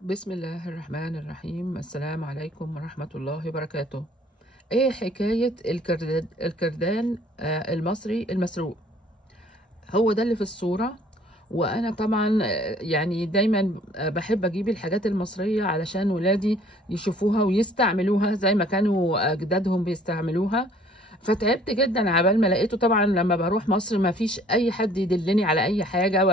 بسم الله الرحمن الرحيم. السلام عليكم ورحمة الله وبركاته. ايه حكاية الكردان المصري المسروق؟ هو ده اللي في الصورة. وانا طبعا يعني دايما بحب اجيب الحاجات المصرية علشان ولادي يشوفوها ويستعملوها زي ما كانوا اجدادهم بيستعملوها. فتعبت جدا عبال ما لقيته. طبعا لما بروح مصر ما فيش اي حد يدلني على اي حاجة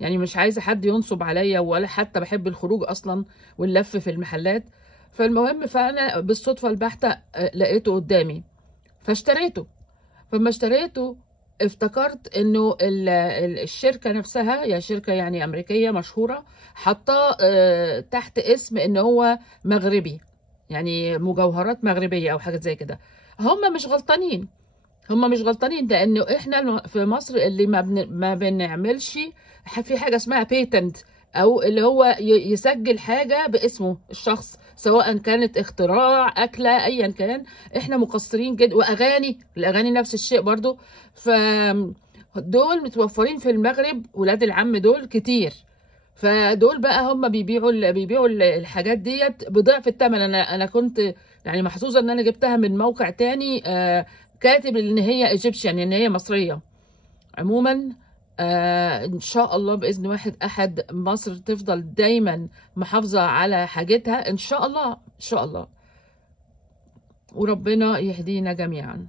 يعني مش عايزة حد ينصب عليا، ولا حتى بحب الخروج اصلا واللف في المحلات. فالمهم فانا بالصدفة البحتة لقيته قدامي فاشتريته. فلما اشتريته افتكرت انه الشركة نفسها، يا شركة يعني امريكية مشهورة، حاطاه تحت اسم ان هو مغربي، يعني مجوهرات مغربية او حاجة زي كده. هم مش غلطانين. هم مش غلطانين لانه احنا في مصر اللي ما بنعملش في حاجه اسمها بيتنت، او اللي هو يسجل حاجه باسمه الشخص، سواء كانت اختراع اكله ايا كان. احنا مقصرين جدا. واغاني، الاغاني نفس الشيء برضو. ف دول متوفرين في المغرب، ولاد العم دول كتير. فدول بقى هم بيبيعوا الحاجات ديت بضعف الثمن. انا كنت يعني محظوظه ان انا جبتها من موقع تاني كاتب ان هي ايجيبشن، ان هي مصريه. عموما ان شاء الله باذن واحد احد مصر تفضل دايما محافظه على حاجتها ان شاء الله ان شاء الله. وربنا يهدينا جميعا.